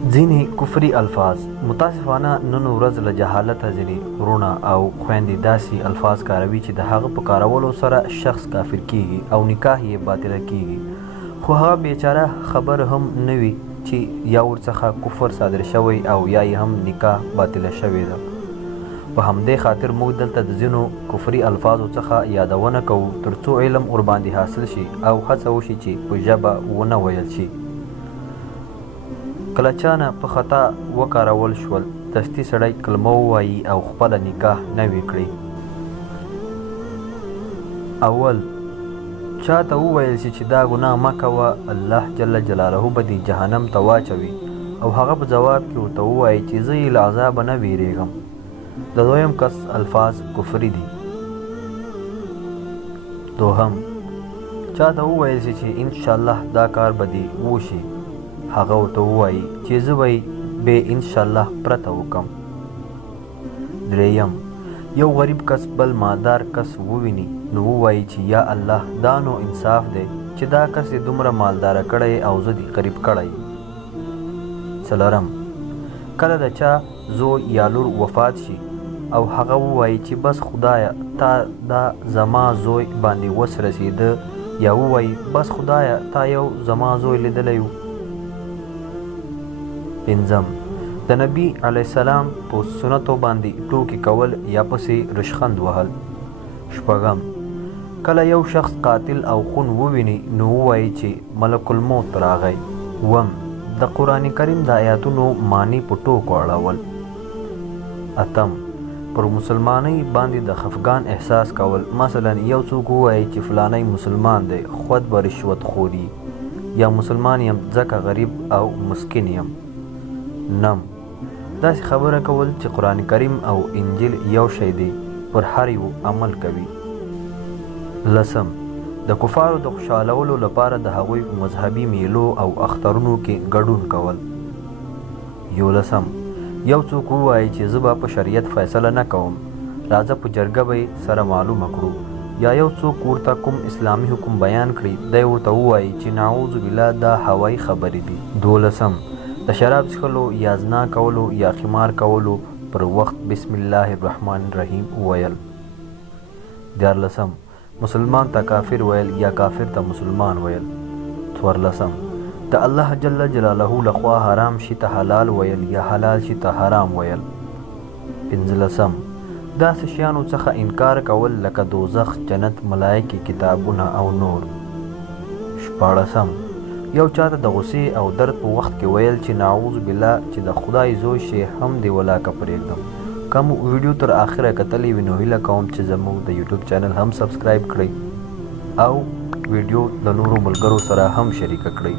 ځینې کفري الفاظ. متاسفانه نن ورځ له جهالته ځینې وروڼه او خویندې داسې الفاظ کاروي چې د هغه په کارولو سره شخص کافر کیږي او نکاح یې باطله کیږي، خو هغه بیچاره خبر هم نه وي چې یا ورڅخه کفر صادر شوی او یا یې هم نکاح باطله شوې ده. په همدې خاطر موږ دلته د ځینو کفري الفاظو څخه یادونه کوو تر څو علم ورباندې حاصل شي او هڅه وشي چې په ژبه ونه ویل شي. کله چانه په خطا وکارول شول، دستي سړی کلمه ووایي او خپله نکاح نوې کړي. اول چاته وویل شي چې دا ګناه مه کوه، الله جل جلاله به دې جهنم ته واچوي، او هغه په جواب کې ورته ووایي چې زه یې له عذابه نه ویرېږم. د دویم کس الفاظ کفري دي. دوهم چاته وویل شي چې انشاءالله دا کار به دې وشي، هغه ورته ووایي چې زه به یې بې انشاءالله پرته وکم. دریم یو غریب کس بل مالدار کس وویني نو ووایي چې یا الله دا نو انصاف دی چې دا کس یې دومره مالداره کړی او زه دې غریب کړی. څلورم کله د چا زوی یا لور وفات شي او هغه ووایي چې بس خدایه تا دا زما زوی باندې وس رسېده، یا ووایي بس خدایه تا یو زما زوی لیدلی و. پنځم د نبي علیه السلام په سنتو باندې ټوکې کول یا پسې رشخند وهل. شپږم کله یو شخص قاتل او خون وویني نو ووایي چې ملک الموت راغی. اووم د قرآن کریم د آیاتونو معنی په ټوکو اړول. اتم پر مسلمانۍ باندې د خفګان احساس کول، مثلا یو څوک ووایي چې فلانی مسلمان دی خود به رشوت خوري، یا مسلمان یم ځکه غریب او مسکین یم. نم داسې خبره کول چې قرآن کریم او انجیل یو شی دی، پر هر یو عمل کوي. لسم د کفارو د خوشحالولو لپاره د هغوی مذهبي میلو او اخترونو کې ګډون کول. یولسم یو څوک ووایي چې زه به په شریعت فیصله نه کوم، راځه په جرګه به یې سره معلومه کړو، یا یو څوک ورته کوم اسلامي حکم بیان کړي دی ورته ووایي چې نعوذ بالله دا هوایي خبرې دي. دولسم د شراب څښلو یا زنا کولو یا خمار کولو پر وخت بسم الله الرحمن الرحیم ویل. دیارلسم مسلمان ته کافر ویل یا کافر ته مسلمان ویل. څوارلسم د الله جل جلاله لخوا حرام شي ته حلال ویل یا حلال شي ته حرام ویل. پنځلسم داسې شیانو څخه انکار کول لکه دوزخ، جنت، ملایکې، کتابونه او نور. شپاړسم یو چاته د غصې او درد په وخت کې ویل چې نعوذ بالله چې د خدای زوی شي هم دې ولاکه پرېږدم. کوم ویډیو تر آخره کتلی وي نو هیله کوم چې زموږ د یوټیوب چینل هم سبسکرایب کړئ او ویډیو د نورو ملګرو سره هم شریکه کړئ.